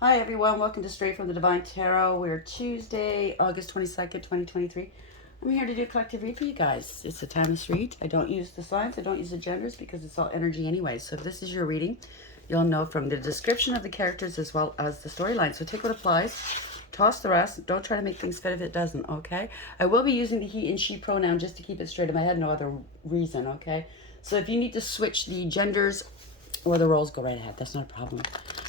Hi everyone, welcome to Straight from the Divine Tarot. We're Tuesday, August 22nd, 2023. I'm here to do a collective read for you guys. It's a timeless read. I don't use the signs, I don't use the genders because it's all energy anyway. So if this is your reading, you'll know from the description of the characters as well as the storyline. So take what applies, toss the rest. Don't try to make things fit if it doesn't, okay? I will be using the he and she pronoun just to keep it straight in my head, no other reason, okay? So if you need to switch the genders or the roles, go right ahead. That's not a problem.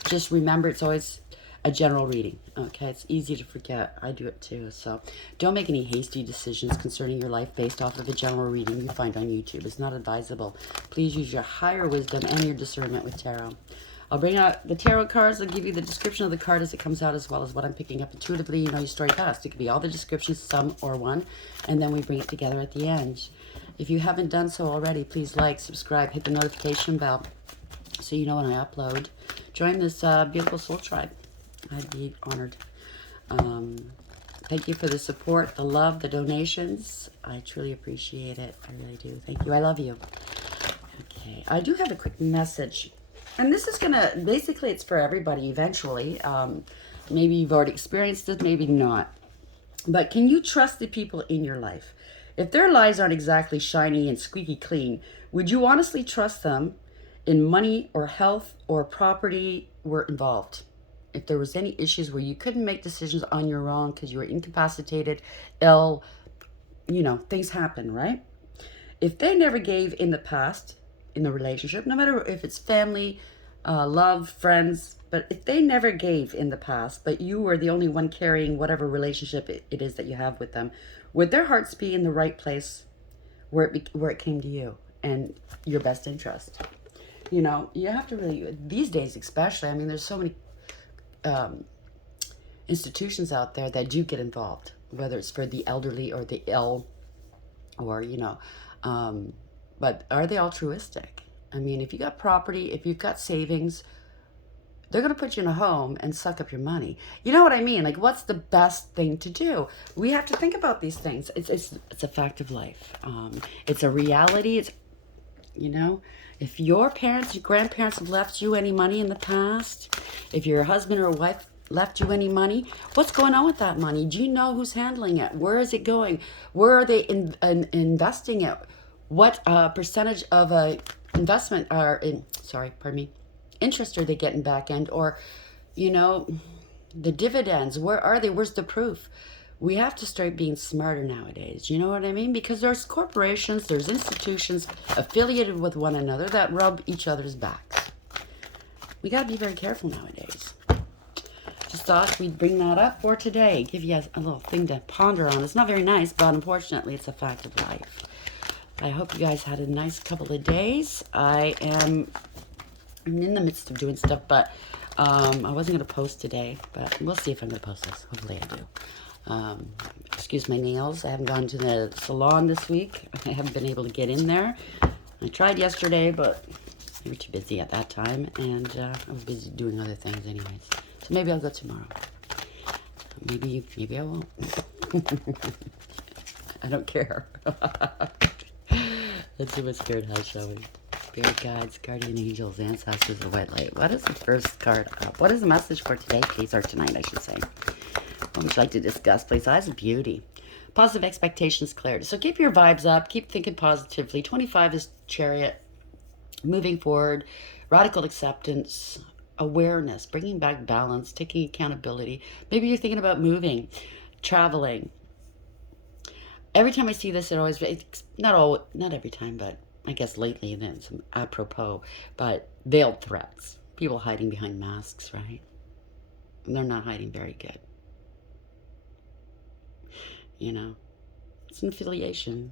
Just remember, it's always a general reading. Okay, it's easy to forget. I do it too. So don't make any hasty decisions concerning your life based off of a general reading you find on YouTube. It's not advisable. Please use your higher wisdom and your discernment with tarot. I'll bring out the tarot cards. I'll give you the description of the card as it comes out, as well as what I'm picking up intuitively. You know your story best. It could be all the descriptions, some or one, and then we bring it together at the end. If you haven't done so already, please like, subscribe, hit the notification bell so you know when I upload. Join this beautiful soul tribe. I'd be honored. Thank you for the support, the love, the donations. I truly appreciate it. I really do. Thank you. I love you. Okay. I do have a quick message. And this is going to, basically it's for everybody eventually. Maybe you've already experienced it, maybe not. But can you trust the people in your life? If their lives aren't exactly shiny and squeaky clean, would you honestly trust them in money or health or property were involved? If there was any issues where you couldn't make decisions on your own because you were incapacitated, ill, things happen, right? If they never gave in the past in the relationship, no matter if it's family, love, friends, but if they never gave in the past, but you were the only one carrying whatever relationship it is that you have with them, would their hearts be in the right place where it came to you and your best interest? You have to really, these days especially, I mean, there's so many institutions out there that do get involved, whether it's for the elderly or the ill, or but are they altruistic? I mean, if you got property, if you've got savings, they're going to put you in a home and suck up your money. You know what I mean? Like, what's the best thing to do? We have to think about these things. It's a fact of life. It's a reality. If your parents, your grandparents have left you any money in the past, if your husband or wife left you any money, what's going on with that money? Do you know who's handling it? Where is it going? Where are they investing it? What percentage of a investment interest are they getting back end? Or, you know, the dividends, where are they? Where's the proof? We have to start being smarter nowadays. You know what I mean? Because there's corporations, there's institutions affiliated with one another that rub each other's backs. We got to be very careful nowadays. Just thought we'd bring that up for today. Give you a little thing to ponder on. It's not very nice, but unfortunately, it's a fact of life. I hope you guys had a nice couple of days. I'm in the midst of doing stuff, but I wasn't going to post today, but we'll see if I'm going to post this. Hopefully I do. Excuse my nails. I haven't gone to the salon this week. I haven't been able to get in there. I tried yesterday, but they were too busy at that time, and I was busy doing other things anyways. So maybe I'll go tomorrow. Maybe I won't. I don't care. Let's do a spirit house, shall we? Spirit guides, guardian angels, ancestors, the white light. What is the first card up? What is the message for today, please? Or tonight, I should say. What would you like to discuss, please? Eyes of beauty. Positive expectations, clarity. So keep your vibes up. Keep thinking positively. 25 is chariot. Moving forward. Radical acceptance. Awareness. Bringing back balance. Taking accountability. Maybe you're thinking about moving. Traveling. Every time I see this, it always, not every time, but I guess lately, then some apropos, but veiled threats. People hiding behind masks, right? And they're not hiding very good. It's an affiliation.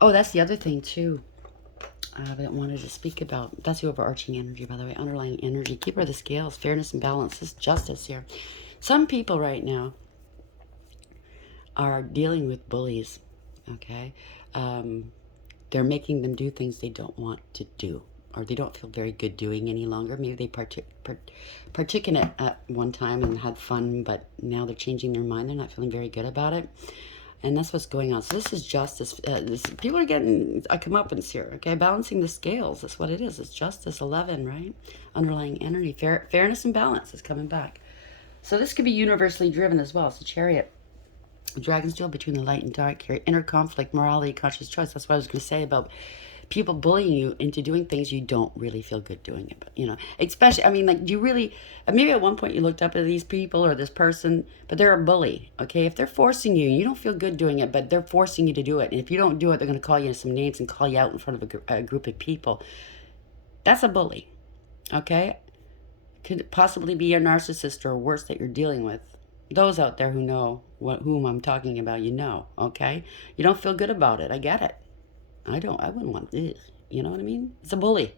Oh, that's the other thing too that I wanted to speak about. That's the overarching energy, by the way. Underlying energy. Keeper of the scales. Fairness and balance. This justice here. Some people right now are dealing with bullies. Okay, they're making them do things they don't want to do, or they don't feel very good doing any longer. Maybe they partook in it at one time and had fun, but now they're changing their mind. They're not feeling very good about it. And that's what's going on. So this is justice. People are getting a comeuppance here, okay? Balancing the scales. That's what it is. It's justice 11, right? Underlying energy. Fairness and balance is coming back. So this could be universally driven as well. It's a chariot. Dragons deal between the light and dark here. Inner conflict, morality, conscious choice. That's what I was going to say about people bullying you into doing things you don't really feel good doing it. But, you know, especially, I mean, like, do you really, maybe at one point you looked up at these people or this person, but they're a bully, okay? If they're forcing you, you don't feel good doing it, but they're forcing you to do it. And if you don't do it, they're going to call you some names and call you out in front of a group of people. That's a bully, okay? Could possibly be a narcissist or worse that you're dealing with. Those out there who know whom I'm talking about, you know, okay? You don't feel good about it. I get it. I wouldn't want this. You know what I mean? It's a bully.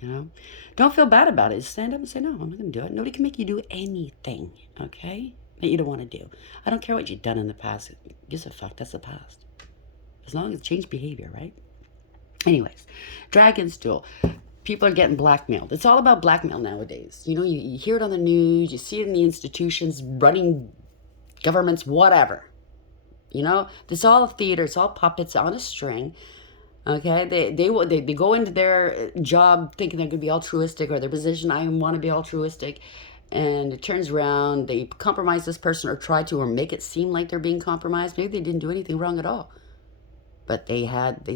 You know? Don't feel bad about it. Just stand up and say, no, I'm not going to do it. Nobody can make you do anything, okay? That you don't want to do. I don't care what you've done in the past. Gives a fuck. That's the past. As long as it's changed behavior, right? Anyways, Dragon's Duel. People are getting blackmailed. It's all about blackmail nowadays. You know, you hear it on the news. You see it in the institutions, running governments, whatever. You know, it's all a theater. It's all puppets on a string. Okay, they go into their job thinking they're going to be altruistic, or their position, I want to be altruistic, and it turns around, they compromise this person or try to, or make it seem like they're being compromised. Maybe they didn't do anything wrong at all, but they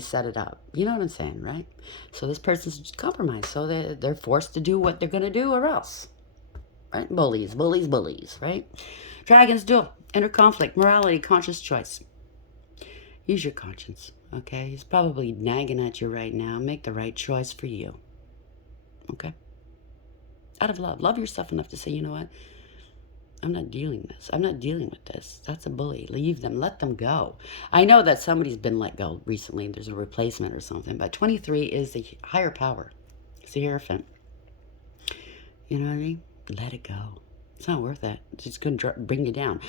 set it up. You know what I'm saying, right? So this person's compromised, so they're forced to do what they're going to do, or else, right? Bullies, right? Dragons Duel. Inner conflict, morality, conscious choice. Use your conscience, okay? He's probably nagging at you right now. Make the right choice for you, okay? Out of love. Love yourself enough to say, you know what? I'm not dealing with this. That's a bully. Leave them. Let them go. I know that somebody's been let go recently. There's a replacement or something. But 23 is the higher power. It's the Hierophant. You know what I mean? Let it go. It's not worth it. It's just going to bring you down.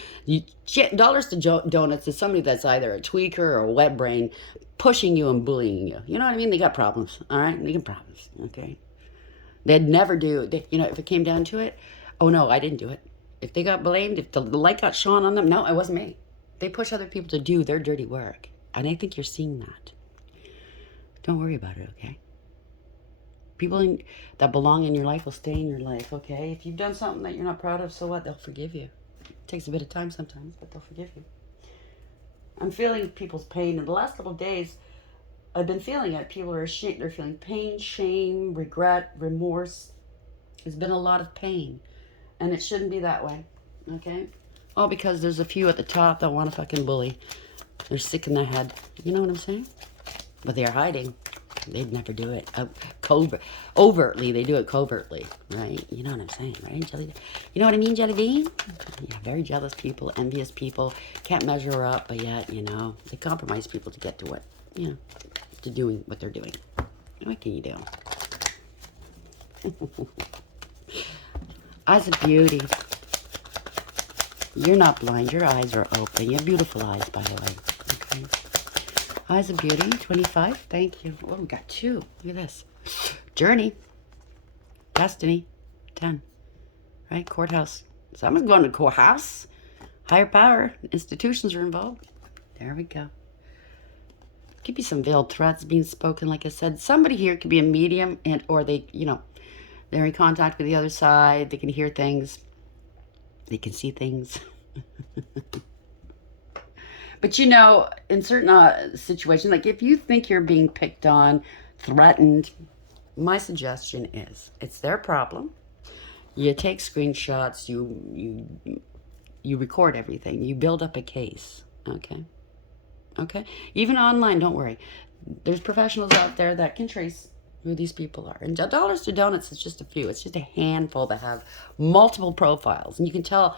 Dollars to donuts is somebody that's either a tweaker or a wet brain pushing you and bullying you. You know what I mean? They got problems, all right? They got problems, okay? They'd never do, you know, if it came down to it, oh, no, I didn't do it. If they got blamed, if the light got shone on them, no, it wasn't me. They push other people to do their dirty work. And I think you're seeing that. Don't worry about it, okay? People that belong in your life will stay in your life, okay? If you've done something that you're not proud of, so what? They'll forgive you. It takes a bit of time sometimes, but they'll forgive you. I'm feeling people's pain. In the last couple of days, I've been feeling it. People are ashamed. They're feeling pain, shame, regret, remorse. There's been a lot of pain. And it shouldn't be that way, okay? All because there's a few at the top that want to fucking bully. They're sick in their head. You know what I'm saying? But they're hiding. They'd never do it overtly. They do it covertly, right? You know what I'm saying, right? You know what I mean, Jelly Bean? Yeah, very jealous people, envious people, can't measure up, but yet, you know, they compromise people to get to what, you know, to doing what they're doing. What can you do? Eyes of beauty. You're not blind. Your eyes are open. You have beautiful eyes, by the way. Okay. Eyes of beauty, 25. Thank you. Oh, we got 2. Look at this. Journey. Destiny, 10. Right? Courthouse. Someone's going to courthouse. Higher power. Institutions are involved. There we go. Could be some veiled threats being spoken, like I said. Somebody here could be a medium, and or they, you know, they're in contact with the other side. They can hear things. They can see things. But, you know, in certain situations, like if you think you're being picked on, threatened, my suggestion is it's their problem. You take screenshots. You record everything. You build up a case. Okay? Okay? Even online, don't worry. There's professionals out there that can trace who these people are. And dollars to donuts is just a few. It's just a handful that have multiple profiles. And you can tell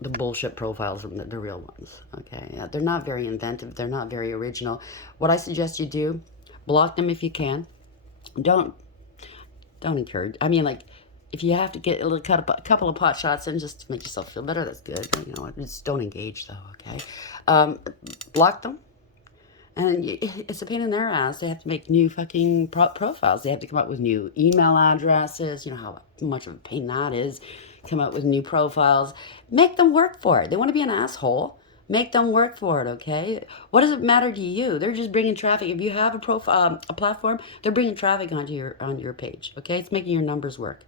the bullshit profiles from the real ones. Okay? Yeah, they're not very inventive. They're not very original. What I suggest you do, block them if you can. Don't encourage. I mean, like, if you have to get a couple of pot shots in just to make yourself feel better, that's good. You know, just don't engage, though, okay? Block them. And it's a pain in their ass. They have to make new fucking profiles. They have to come up with new email addresses. You know how much of a pain that is. Come up with new profiles. Make them work for it. They want to be an asshole. Make them work for it, okay? What does it matter to you? They're just bringing traffic. If you have a profile, a platform, they're bringing traffic onto your page, okay? It's making your numbers work.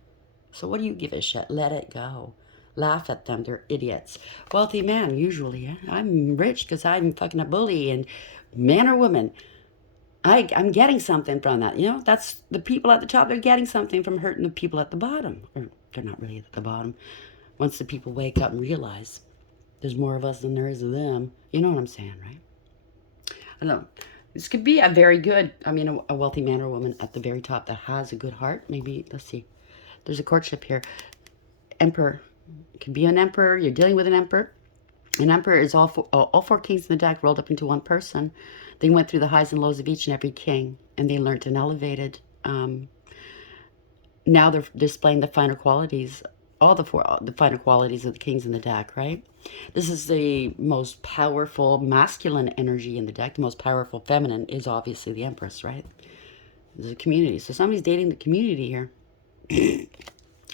So what do you give a shit? Let it go. Laugh at them. They're idiots. Wealthy man, usually. Yeah? I'm rich because I'm fucking a bully, and man or woman, I'm getting something from that. You know, that's the people at the top. They're getting something from hurting the people at the bottom. Or they're not really at the bottom. Once the people wake up and realize there's more of us than there is of them. You know what I'm saying, right? I don't know. This could be a very good, a wealthy man or woman at the very top that has a good heart. Maybe, let's see. There's a courtship here. Emperor. It could be an emperor. You're dealing with an emperor. An emperor is all four kings in the deck rolled up into one person. They went through the highs and lows of each and every king, and they learned and elevated. Now they're displaying the finer qualities, the finer qualities of the kings in the deck, right? This is the most powerful masculine energy in the deck. The most powerful feminine is obviously the Empress, right? There's a community. So somebody's dating the community here.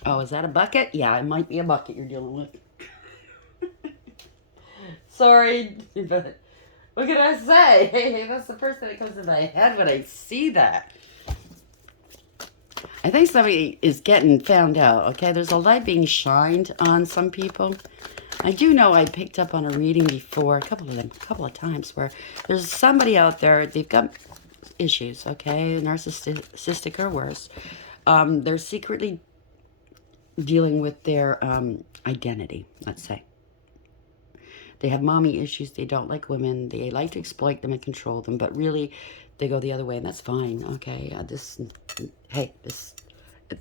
Oh, is that a bucket? Yeah, it might be a bucket you're dealing with. Sorry, but what can I say? That's the first thing that comes to my head when I see that. I think somebody is getting found out, okay? There's a light being shined on some people. I do know I picked up on a reading before, a couple of times, where there's somebody out there, they've got issues, okay? Narcissistic or worse. They're secretly dealing with their identity, let's say. They have mommy issues. They don't like women. They like to exploit them and control them, but really, they go the other way, and that's fine. Okay,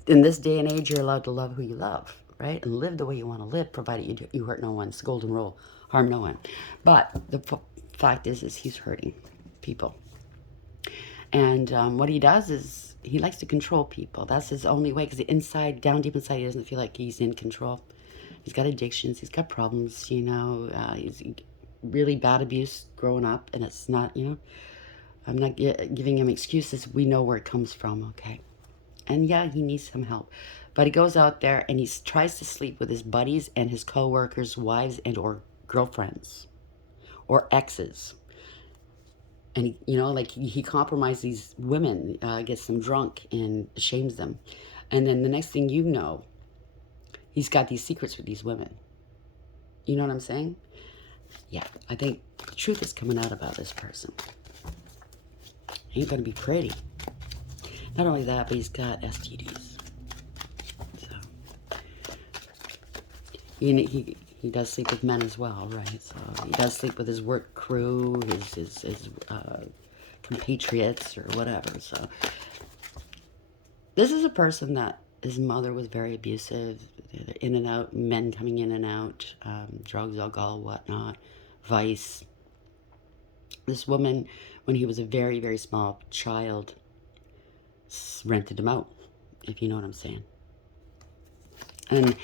in this day and age, you're allowed to love who you love, right, and live the way you want to live, provided you hurt no one. It's the golden rule: harm no one. But the fact is he's hurting people, and what he does is he likes to control people. That's his only way, because down deep inside, he doesn't feel like he's in control. He's got addictions. He's got problems, he's really bad abuse growing up. And it's not, I'm not giving him excuses. We know where it comes from, okay? And yeah, he needs some help. But he goes out there and he tries to sleep with his buddies and his co-workers, wives and or girlfriends or exes. And, he compromises these women, gets them drunk and shames them. And then the next thing you know, he's got these secrets with these women. You know what I'm saying? Yeah, I think the truth is coming out about this person. Ain't gonna be pretty. Not only that, but he's got STDs. So he does sleep with men as well, right? So he does sleep with his work crew, his compatriots or whatever. So this is a person that his mother was very abusive, in and out, men coming in and out, drugs, alcohol, whatnot, vice. This woman, when he was a very, very small child, rented him out, if you know what I'm saying. And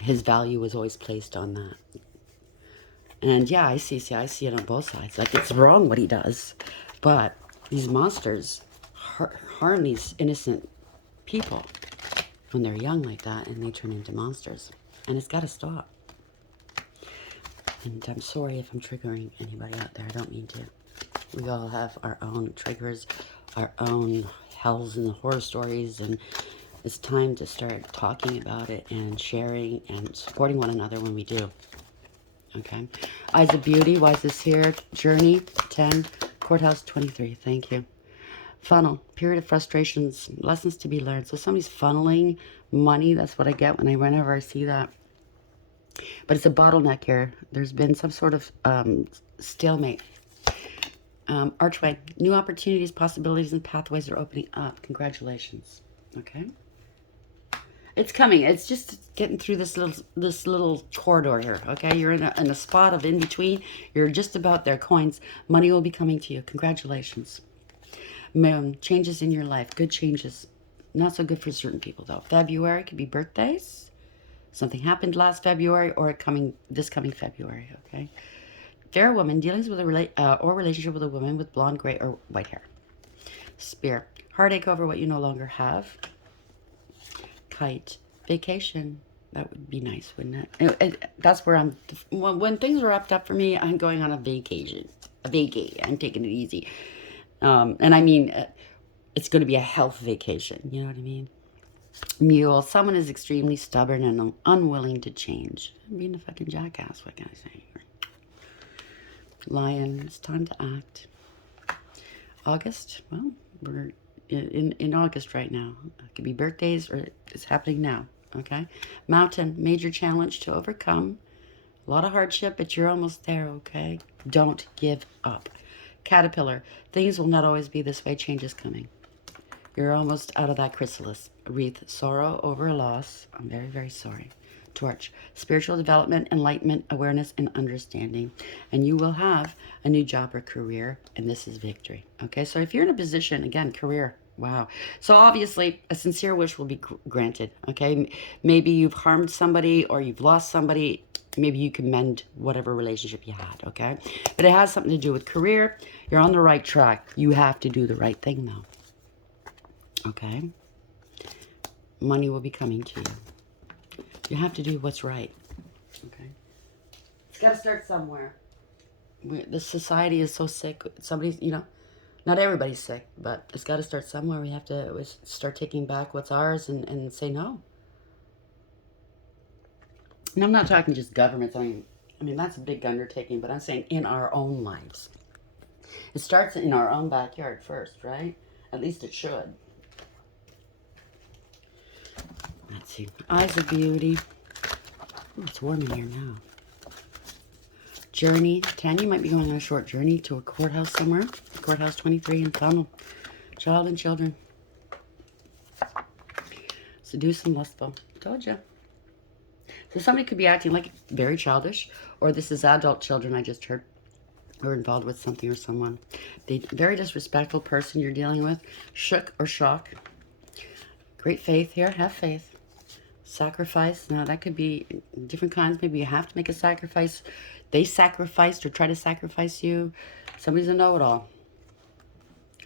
his value was always placed on that. And yeah, I see it on both sides. Like, it's wrong what he does, but these monsters harm these innocent people when they're young like that, and they turn into monsters. And it's got to stop. And I'm sorry if I'm triggering anybody out there. I don't mean to. We all have our own triggers, our own hells and horror stories, and it's time to start talking about it and sharing and supporting one another when we do. Okay? Eyes of Beauty, why is this here? Journey, 10, Courthouse, 23. Thank you. Funnel, period of frustrations, lessons to be learned. So somebody's funneling money. That's what I get whenever I see that. But it's a bottleneck here. There's been some sort of stalemate. Archway, new opportunities, possibilities, and pathways are opening up. Congratulations. Okay. It's coming. It's just getting through this little corridor here. Okay, you're in a spot of in between. You're just about there. Coins, money will be coming to you. Congratulations. Changes in your life, good changes. Not so good for certain people though. February could be birthdays. Something happened last February or this coming February. Okay. Fair woman, dealings with or relationship with a woman with blonde, gray, or white hair. Spear, heartache over what you no longer have. Kite, vacation. That would be nice, wouldn't it? That's where I'm. When things are wrapped up for me, I'm going on a vacation. A vacay. I'm taking it easy. And I mean, it's going to be a health vacation. You know what I mean? Mule. Someone is extremely stubborn and unwilling to change. I'm being a fucking jackass. What can I say? Lion. It's time to act. August. Well, we're in August right now. It could be birthdays or it's happening now. Okay. Mountain. Major challenge to overcome. A lot of hardship, but you're almost there. Okay. Don't give up. Caterpillar. Things will not always be this way. Change is coming. You're almost out of that chrysalis. Wreath, sorrow over a loss. I'm very, very sorry. Torch, spiritual development, enlightenment, awareness, and understanding. And you will have a new job or career, and this is victory. Okay, so if you're in a position, again, career, wow. So obviously, a sincere wish will be granted. Okay, maybe you've harmed somebody or you've lost somebody. Maybe you can mend whatever relationship you had, okay? But it has something to do with career. You're on the right track. You have to do the right thing, though. Okay? Money will be coming to you. You have to do what's right. Okay? It's got to start somewhere. The society is so sick. Somebody's, not everybody's sick, but it's got to start somewhere. We have to start taking back what's ours and say no. And I'm not talking just governments. I mean, that's a big undertaking, but I'm saying in our own lives. It starts in our own backyard first, right? At least it should. Let's see. Eyes of beauty. Ooh, it's warm in here now. Journey. 10. You might be going on a short journey to a courthouse somewhere. Courthouse 23 in Funnel. Child and children. Seduce and lustful. Told you. So somebody could be acting like very childish, or this is adult children I just heard, who are involved with something or someone. The very disrespectful person you're dealing with. Shook or shock. Great faith here. Have faith. Sacrifice. Now that could be different kinds. Maybe you have to make a sacrifice. They sacrificed or try to sacrifice you. Somebody's a know-it-all.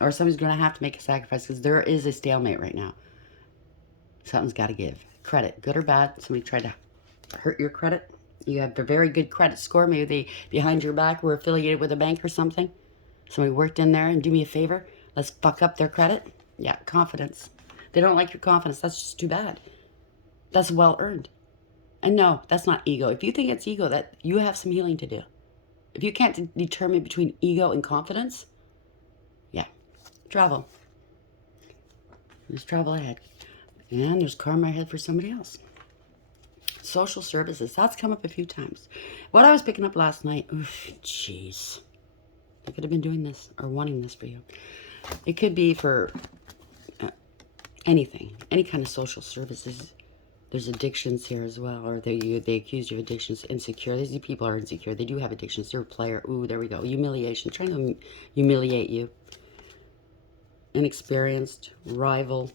Or somebody's going to have to make a sacrifice because there is a stalemate right now. Something's got to give. Credit, good or bad. Somebody tried to hurt your credit. You have a very good credit score. Maybe they, behind your back, were affiliated with a bank or something. Somebody worked in there and do me a favor. Let's fuck up their credit. Yeah, confidence. They don't like your confidence. That's just too bad. That's well earned. And no, that's not ego. If you think it's ego, that you have some healing to do. If you can't determine between ego and confidence, yeah, travel. There's travel ahead. And there's karma ahead for somebody else. Social services. That's come up a few times. What I was picking up last night, oof, jeez. I could have been doing this or wanting this for you. It could be for anything, any kind of social services. There's addictions here as well, or they accuse you of addictions. Insecure. These people are insecure. They do have addictions. They're a player. Ooh, there we go. Humiliation. Trying to humiliate you. Inexperienced. Rival.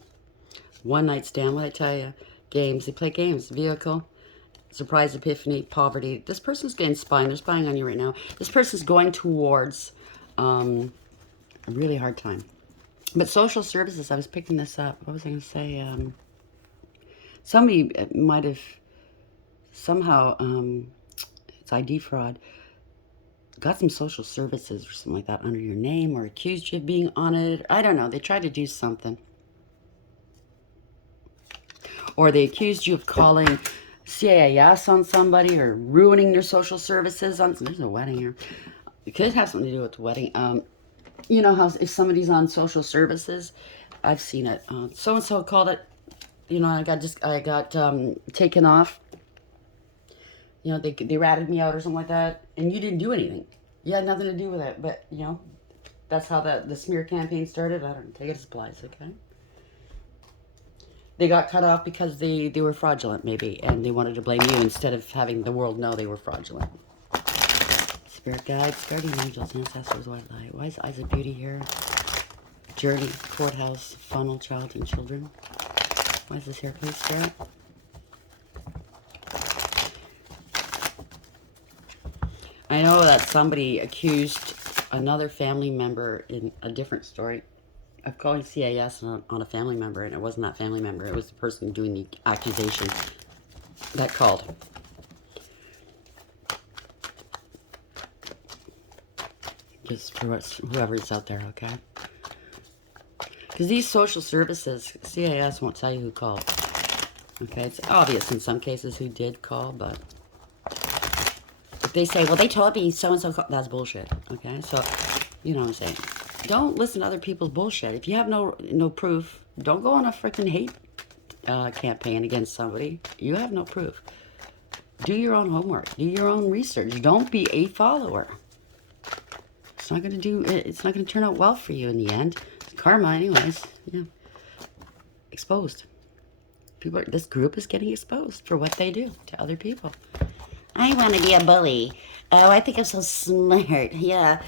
One night stand. What I tell you. Games. They play games. Vehicle. Surprise epiphany. Poverty. This person's getting spying. They're spying on you right now. This person's going towards a really hard time. But social services, I was picking this up. What was I going to say? Somebody might have somehow, it's ID fraud, got some social services or something like that under your name or accused you of being on it. I don't know. They tried to do something. Or they accused you of calling CAS on somebody or ruining their social services. There's a wedding here. It could have something to do with the wedding. You know how if somebody's on social services, I've seen it. So-and-so called it. I got taken off. They ratted me out or something like that, and you didn't do anything. You had nothing to do with it, but that's how the smear campaign started. I don't know. Take it as applies, okay? They got cut off because they were fraudulent, maybe, and they wanted to blame you instead of having the world know they were fraudulent. Spirit guides, guardian angels, ancestors, white light. Why is Eyes of Beauty here? Journey, courthouse, funnel, child, and children. Why is this here, please, Spirit? I know that somebody accused another family member in a different story of calling CAS on a family member, and it wasn't that family member. It was the person doing the accusation. that called. Just for whoever's out there, okay? Because these social services, CAS won't tell you who called. Okay, it's obvious in some cases who did call, but if they say, well, they told me so-and-so called, that's bullshit, okay? So, you know what I'm saying. Don't listen to other people's bullshit. If you have no proof, don't go on a freaking hate campaign against somebody. You have no proof. Do your own homework. Do your own research. Don't be a follower. It's not going to turn out well for you in the end. Karma, anyways. Yeah. Exposed. This group is getting exposed for what they do to other people. I want to be a bully. Oh, I think I'm so smart. Yeah.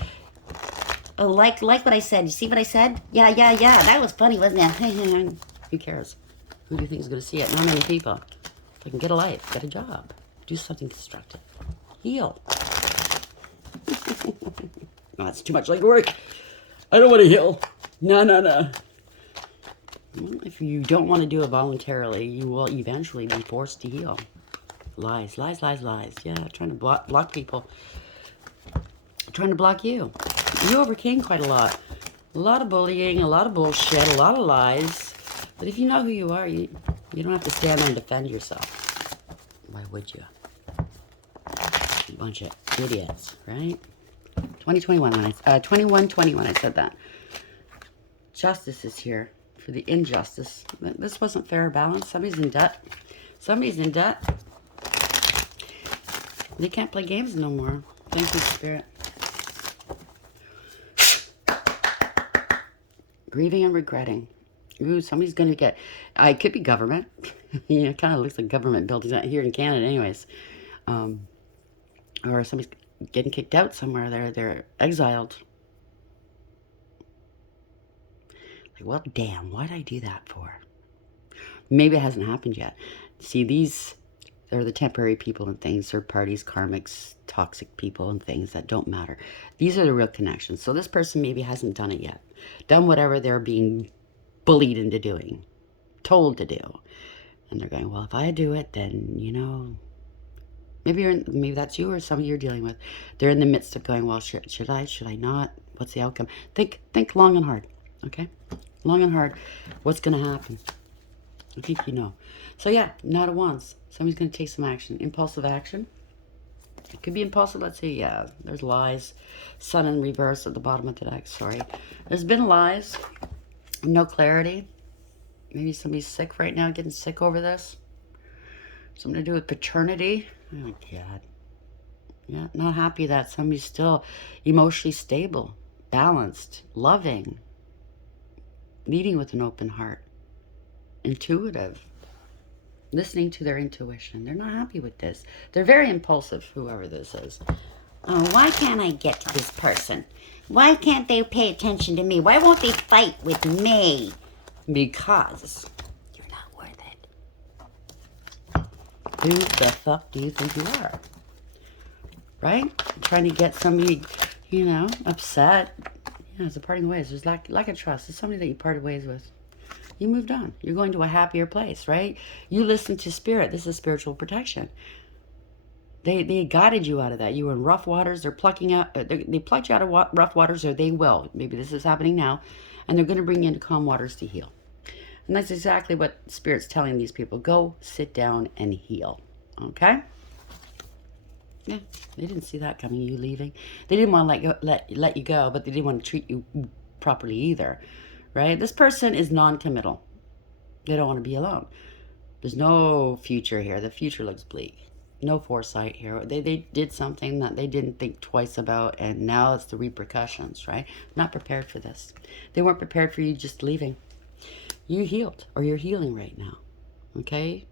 Oh, like what I said. You see what I said? Yeah. That was funny, wasn't it? Who cares? Who do you think is going to see it? Not many people. They can get a life, get a job, do something constructive, heal. No, it's too much like work. I don't want to heal. No. Well, if you don't want to do it voluntarily, you will eventually be forced to heal. Lies. Yeah, trying to block people. Trying to block you. You overcame quite a lot. A lot of bullying, a lot of bullshit, a lot of lies. But if you know who you are, you don't have to stand there and defend yourself. Why would you? A bunch of idiots, right? 21:20 when I said that. Justice is here for the injustice. This wasn't fair or balanced. Somebody's in debt. They can't play games no more. Thank you, Spirit. Grieving and regretting. Ooh, somebody's going to get... it could be government. It kind of looks like government buildings out here in Canada anyways. Or somebody's getting kicked out somewhere. They're exiled. Like, well, damn, why'd I do that for? Maybe it hasn't happened yet. See, these are the temporary people and things, third parties, karmics, toxic people and things that don't matter. These are the real connections. So this person maybe hasn't done it yet. Done whatever they're being bullied into doing, told to do. And they're going, well, if I do it, then, maybe that's you or somebody you're dealing with. They're in the midst of going, well, should I not? What's the outcome? Think long and hard, okay? Long and hard. What's going to happen? I think you know. So yeah, not at once. Somebody's going to take some action. Impulsive action. It could be impulsive. Let's see. Yeah, there's lies. Sun in reverse at the bottom of the deck. Sorry. There's been lies. No clarity. Maybe somebody's sick right now, getting sick over this. Something to do with paternity. Oh, God. Yeah, not happy that somebody's still emotionally stable, balanced, loving, leading with an open heart, intuitive, listening to their intuition. They're not happy with this. They're very impulsive, whoever this is. Oh, why can't I get to this person? Why can't they pay attention to me? Why won't they fight with me? Because you're not worth it. Who the fuck do you think you are? Right? Trying to get somebody, upset. Yeah, it's a parting ways. There's lack of trust. It's somebody that you parted ways with. You moved on. You're going to a happier place, right? You listen to spirit. This is spiritual protection. They guided you out of that. You were in rough waters. They're plucking out. They plucked you out of rough waters, or they will. Maybe this is happening now, and they're going to bring you into calm waters to heal. And that's exactly what Spirit's telling these people. Go sit down and heal. Okay? Yeah, they didn't see that coming, you leaving. They didn't want to let you go, but they didn't want to treat you properly either. Right? This person is non-committal. They don't want to be alone. There's no future here. The future looks bleak. No foresight here. They did something that they didn't think twice about, and now it's the repercussions, right? Not prepared for this. They weren't prepared for you just leaving. You healed, or you're healing right now, okay?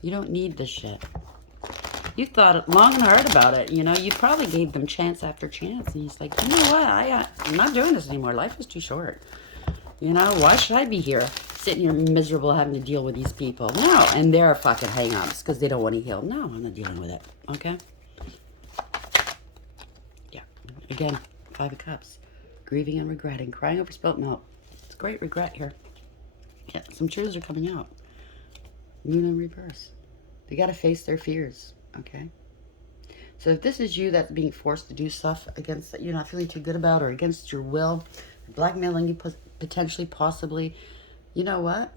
You don't need this shit. You thought long and hard about it, You probably gave them chance after chance, and he's like, you know what? I'm not doing this anymore. Life is too short. Why should I be here? Sitting here miserable having to deal with these people. No, and they're fucking hang-ups because they don't want to heal. No, I'm not dealing with it. Okay? Yeah. Again, 5 of Cups. Grieving and regretting. Crying over spilt milk. It's great regret here. Yeah, some truths are coming out. Moon in reverse. They got to face their fears, okay? So if this is you that's being forced to do stuff against that you're not feeling too good about, or against your will, blackmailing you potentially, possibly, you know what?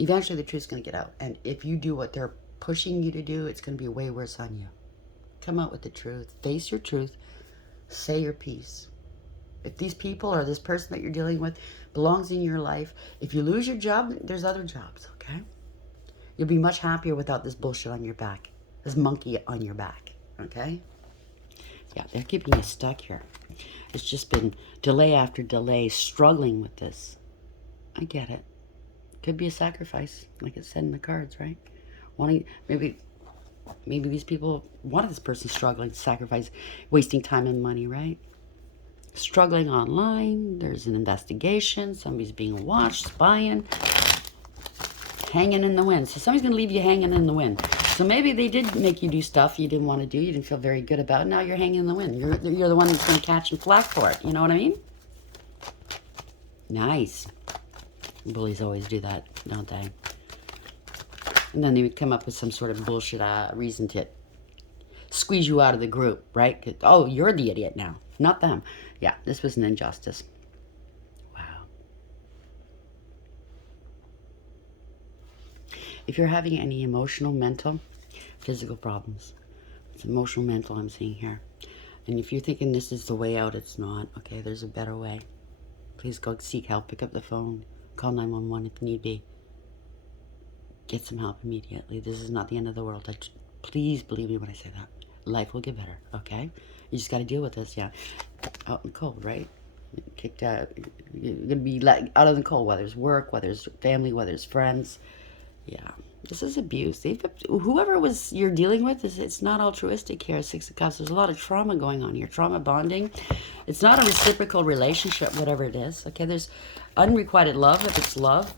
Eventually the truth's going to get out. And if you do what they're pushing you to do, it's going to be way worse on you. Come out with the truth. Face your truth. Say your piece. If these people or this person that you're dealing with belongs in your life, if you lose your job, there's other jobs, okay? You'll be much happier without this bullshit on your back. This monkey on your back, okay? Yeah, they're keeping you stuck here. It's just been delay after delay, struggling with this. I get it. Could be a sacrifice, like it said in the cards, right? Wanting, maybe these people wanted this person struggling, sacrifice, wasting time and money, right? Struggling online, there's an investigation, somebody's being watched, spying, hanging in the wind. So somebody's going to leave you hanging in the wind. So maybe they did make you do stuff you didn't want to do, you didn't feel very good about. Now you're hanging in the wind. You're the one that's going to catch and flack for it. You know what I mean? Nice. Bullies always do that, don't they? And then they would come up with some sort of bullshit reason to squeeze you out of the group, right? Oh, you're the idiot now, not them. Yeah, this was an injustice. Wow. If you're having any emotional, mental, physical problems, it's emotional, mental I'm seeing here. And if you're thinking this is the way out, it's not. Okay, there's a better way. Please go seek help. Pick up the phone. Call 911 if need be. Get some help immediately. This is not the end of the world. Please believe me when I say that. Life will get better, okay? You just got to deal with this, yeah. Out in the cold, right? Kicked out. You're going to be out of the cold, whether it's work, whether it's family, whether it's friends. Yeah, this is abuse. Whoever you're dealing with, it's not altruistic here, Six of Cups. There's a lot of trauma going on here, trauma bonding. It's not a reciprocal relationship, whatever it is, okay? There's unrequited love, if it's love.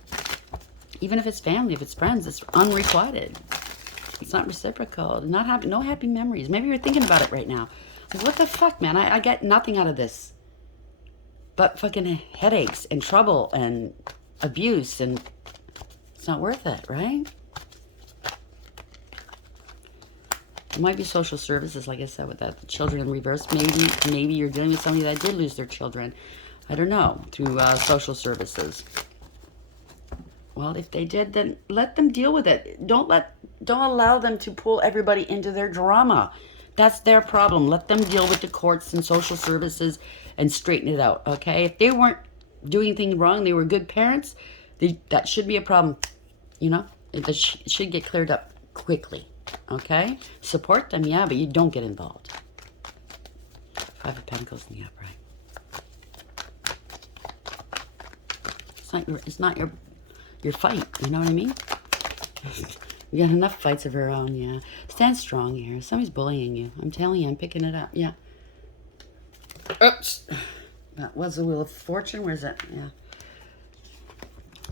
Even if it's family, if it's friends, it's unrequited. It's not reciprocal. No happy memories. Maybe you're thinking about it right now. Like, what the fuck, man? I get nothing out of this but fucking headaches and trouble and abuse, and it's not worth it, right? It might be social services, like I said, with that. The children in reverse. Maybe you're dealing with somebody that did lose their children. I don't know. Through social services. Well, if they did, then let them deal with it. Don't allow them to pull everybody into their drama. That's their problem. Let them deal with the courts and social services and straighten it out, okay? If they weren't doing anything wrong, they were good parents, that should be a problem, you know? It should get cleared up quickly, okay? Support them, yeah, but you don't get involved. Five of Pentacles in the upright. It's not your fight, you know what I mean? You got enough fights of her own, yeah. Stand strong here. Somebody's bullying you. I'm telling you, I'm picking it up, yeah. Oops. That was the Wheel of Fortune. Where's that? Yeah.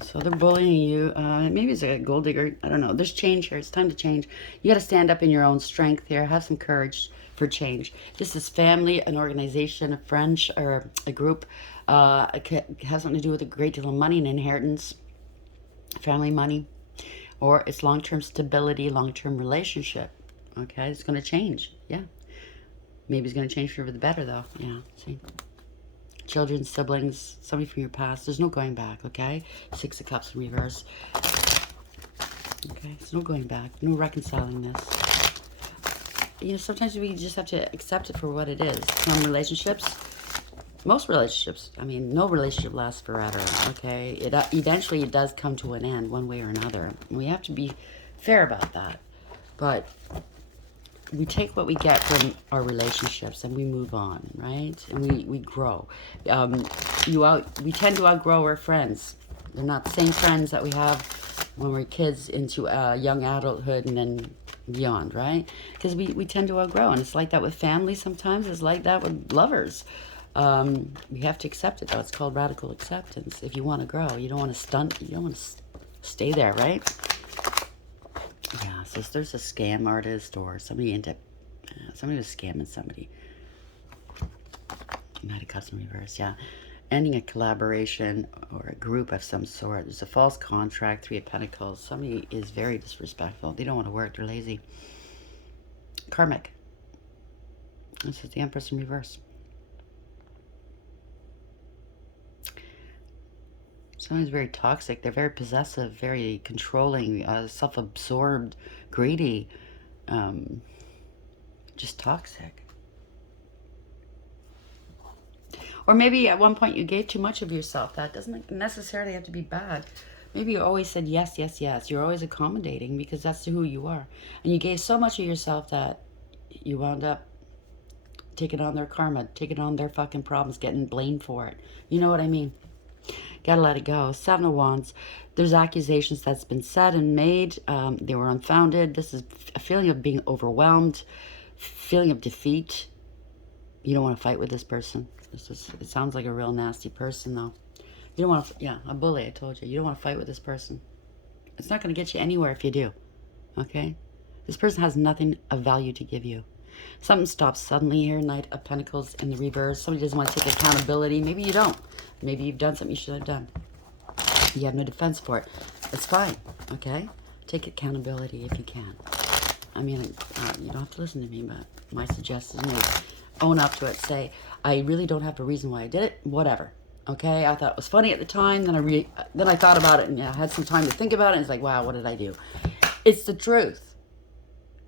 So they're bullying you. Maybe it's a gold digger. I don't know. There's change here. It's time to change. You got to stand up in your own strength here. Have some courage for change. This is family, an organization, a friend, or a group. It has something to do with a great deal of money and inheritance. Family money. Or it's long-term stability, long-term relationship. Okay, it's going to change. Yeah. Maybe it's going to change for the better, though. Yeah, see? Children, siblings, somebody from your past. There's no going back, okay? Six of Cups in reverse. Okay, there's no going back. No reconciling this. You know, sometimes we just have to accept it for what it is. Some relationships, most relationships, I mean, no relationship lasts forever, okay? Eventually it does come to an end one way or another. And we have to be fair about that. But we take what we get from our relationships and we move on, right? And we grow. We tend to outgrow our friends. They're not the same friends that we have when we're kids into young adulthood and then beyond, right? Because we tend to outgrow. And it's like that with family sometimes. It's like that with lovers. We have to accept it, though. It's called radical acceptance. If you want to grow, you don't want to stunt. You don't want to stay there, right? Yeah, so if there's a scam artist or somebody was scamming somebody. Knight of Cups in reverse, yeah. ending a collaboration or a group of some sort. There's a false contract, Three of Pentacles. Somebody is very disrespectful. They don't want to work. They're lazy. Karmic. This is the Empress in reverse. Somebody's very toxic. They're very possessive, very controlling, self-absorbed, greedy, just toxic. Or maybe at one point you gave too much of yourself. That doesn't necessarily have to be bad. Maybe you always said yes, yes, yes. You're always accommodating because that's who you are. And you gave so much of yourself that you wound up taking on their karma, taking on their fucking problems, getting blamed for it. You know what I mean? Gotta let it go. Seven of Wands. There's accusations that's been said and made. They were unfounded. This is a feeling of being overwhelmed, feeling of defeat. You don't want to fight with this person. It sounds like a real nasty person, though. You don't want to, yeah, a bully, I told you. You don't want to fight with this person. It's not going to get you anywhere if you do, okay? This person has nothing of value to give you. Something stops suddenly here, Knight of Pentacles in the reverse. Somebody doesn't want to take accountability. Maybe you don't. Maybe you've done something you should have done. You have no defense for it. It's fine, okay? Take accountability if you can. I mean, you don't have to listen to me, but my suggestion is own up to it. Say, I really don't have a reason why I did it. Whatever. Okay? I thought it was funny at the time. Then I thought about it and I had some time to think about it. And it's like, wow, what did I do? It's the truth.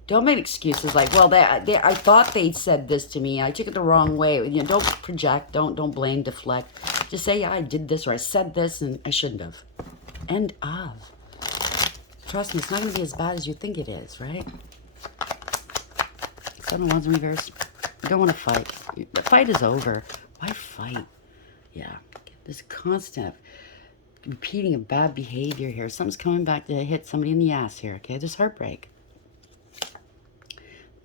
Don't make excuses like, well, I thought they said this to me. I took it the wrong way. You know, don't project. Don't blame, deflect. Just say, yeah, I did this or I said this and I shouldn't have. End of. Trust me, it's not going to be as bad as you think it is, right? Seven of Wands in reverse. You don't want to fight. The fight is over. Why fight? Yeah. This constant repeating of bad behavior here. Something's coming back to hit somebody in the ass here, okay? There's heartbreak.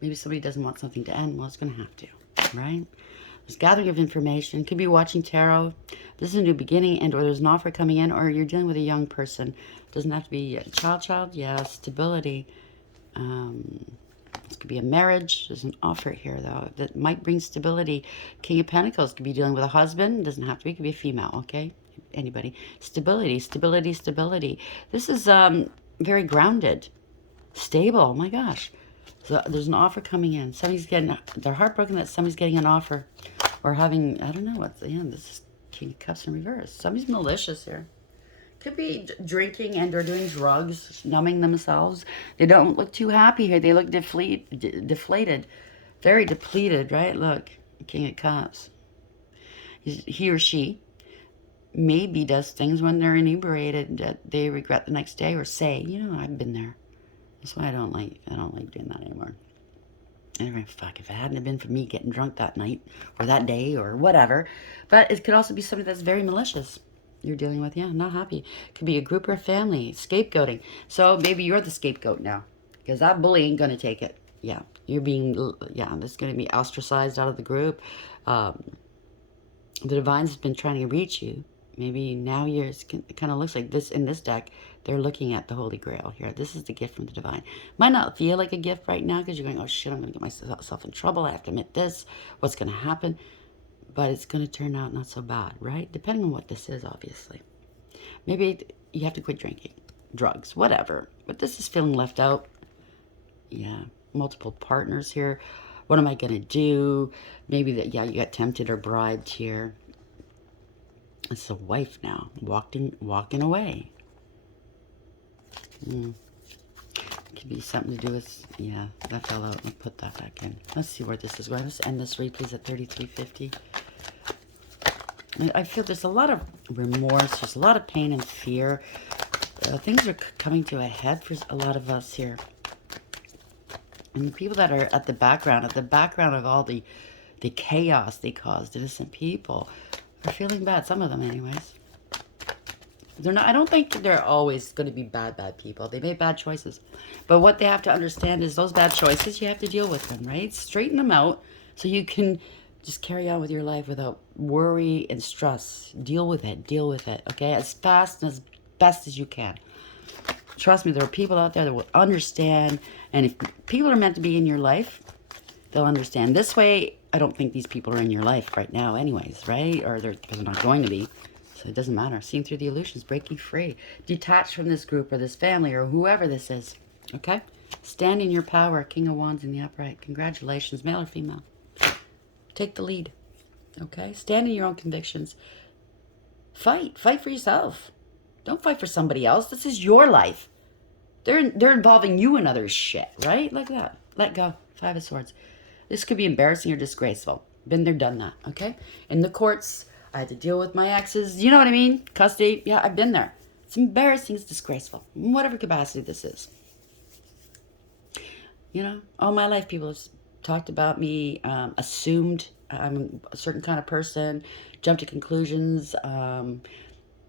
Maybe somebody doesn't want something to end. Well, it's going to have to, right? There's gathering of information. Could be watching tarot. This is a new beginning and or there's an offer coming in or you're dealing with a young person. Doesn't have to be a child. Yeah, stability. This could be a marriage. There's an offer here, though, that might bring stability. King of Pentacles could be dealing with a husband. Doesn't have to be. It could be a female, okay? Anybody. Stability, stability, stability. This is very grounded. Stable. Oh, my gosh. So there's an offer coming in. They're heartbroken that somebody's getting an offer. Or having, I don't know, what's the end. This is King of Cups in reverse. Somebody's malicious here. Could be drinking and or doing drugs, numbing themselves. They don't look too happy here. They look deflated. Very depleted, right? Look, King of Cups. He or she maybe does things when they're inebriated that they regret the next day or say, you know, I've been there. That's why I don't like doing that anymore. Anyway, fuck, if it hadn't have been for me getting drunk that night or that day or whatever. But it could also be somebody that's very malicious you're dealing with. Yeah, not happy. Could be a group or a family. Scapegoating. So maybe you're the scapegoat now. Because that bully ain't going to take it. Yeah, you're being, this going to be ostracized out of the group. The Divine's been trying to reach you. Maybe now it kind of looks like this in this deck. They're looking at the Holy Grail here. This is the gift from the Divine. Might not feel like a gift right now because you're going, oh shit, I'm going to get myself in trouble. I have to admit this. What's going to happen? But it's going to turn out not so bad, right? Depending on what this is, obviously. Maybe you have to quit drinking, drugs, whatever. But this is feeling left out. Yeah, multiple partners here. What am I going to do? Maybe that, you got tempted or bribed here. It's a wife now, walking away. Could be something to do with, yeah, that fell out. I'll put that back in. Let's see where this is going. Let's end this read, please, at 3350. I feel there's a lot of remorse. There's a lot of pain and fear. Things are coming to a head for a lot of us here. And the people that are at the background of all the chaos they caused, innocent people, are feeling bad. Some of them, anyways. They're not. I don't think they're always going to be bad people. They made bad choices. But what they have to understand is those bad choices, you have to deal with them, right? Straighten them out so you can just carry on with your life without worry and stress. Deal with it, okay? As fast and as best as you can. Trust me, there are people out there that will understand. And if people are meant to be in your life, They'll understand. This way, I don't think these people are in your life right now anyways, right? Or because they're not going to be. So it doesn't matter. Seeing through the illusions, breaking free. Detached from this group or this family or whoever this is. Okay? Stand in your power. King of Wands in the upright. Congratulations, male or female. Take the lead. Okay? Stand in your own convictions. Fight. Fight for yourself. Don't fight for somebody else. This is your life. They're involving you in other shit, right? Like that. Let go. Five of Swords. This could be embarrassing or disgraceful. Been there, done that, okay? In the courts, I had to deal with my exes. You know what I mean? Custody. Yeah, I've been there. It's embarrassing. It's disgraceful. In whatever capacity this is. You know, all my life people have talked about me, assumed I'm a certain kind of person, jumped to conclusions.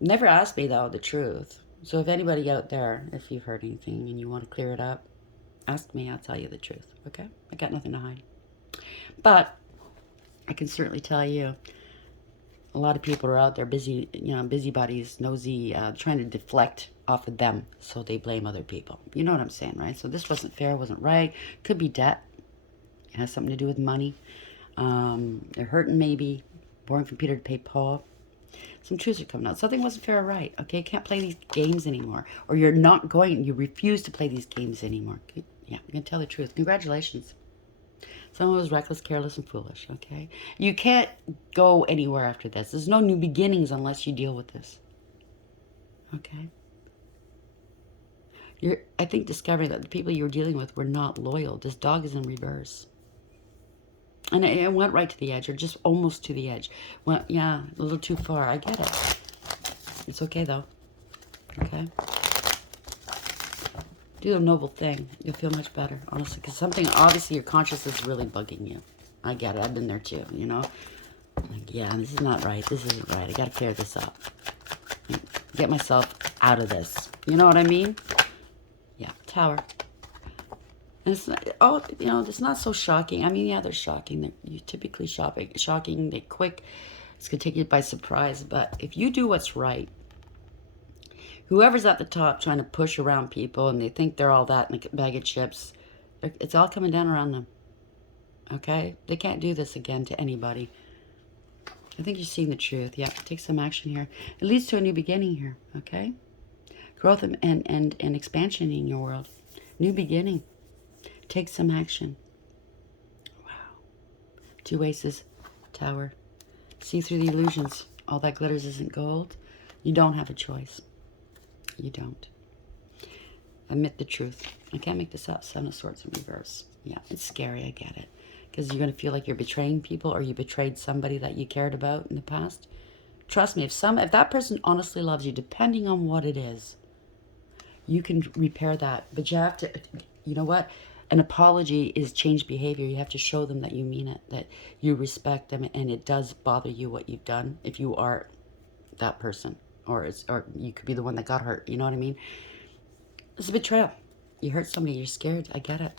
Never asked me, though, the truth. So if anybody out there, if you've heard anything and you want to clear it up, ask me. I'll tell you the truth, okay? I got nothing to hide. But I can certainly tell you, a lot of people are out there busy, busybodies, nosy, trying to deflect off of them, so they blame other people. You know what I'm saying, right? So this wasn't fair, wasn't right. Could be debt. It has something to do with money. They're hurting, maybe. Borrowing from Peter to pay Paul. Some truths are coming out. Something wasn't fair or right, okay? Can't play these games anymore. Or you're not going, you refuse to play these games anymore. Yeah, you're going to tell the truth. Congratulations. Someone was reckless, careless, and foolish, okay? You can't go anywhere after this. There's no new beginnings unless you deal with this, okay? You're, I think, discovering that the people you were dealing with were not loyal. This dog is in reverse. And it went right to the edge, or just almost to the edge. Went, yeah, a little too far. I get it. It's okay, though, okay? Do a noble thing. You'll feel much better, honestly. Because something, obviously, your conscience is really bugging you. I get it. I've been there, too, you know? Like, yeah, this is not right. This isn't right. I got to clear this up. Get myself out of this. You know what I mean? Yeah, Tower. And it's not, it's not so shocking. I mean, yeah, they're shocking. They're typically shocking. They're quick. It's going to take you by surprise. But if you do what's right, whoever's at the top trying to push around people and they think they're all that in a bag of chips, it's all coming down around them. Okay? They can't do this again to anybody. I think you're seeing the truth. Yeah, take some action here. It leads to a new beginning here. Okay? Growth and expansion in your world. New beginning. Take some action. Wow. Two aces. Tower. See through the illusions. All that glitters isn't gold. You don't have a choice. You don't. Admit the truth. I can't make this up. Seven of Swords in reverse. Yeah, it's scary. I get it. Because you're going to feel like you're betraying people, or you betrayed somebody that you cared about in the past. Trust me, if that person honestly loves you, depending on what it is, you can repair that. But you have to, you know what? An apology is changed behavior. You have to show them that you mean it, that you respect them, and it does bother you what you've done if you are that person. Or you could be the one that got hurt. You know what I mean? It's a betrayal. You hurt somebody. You're scared. I get it.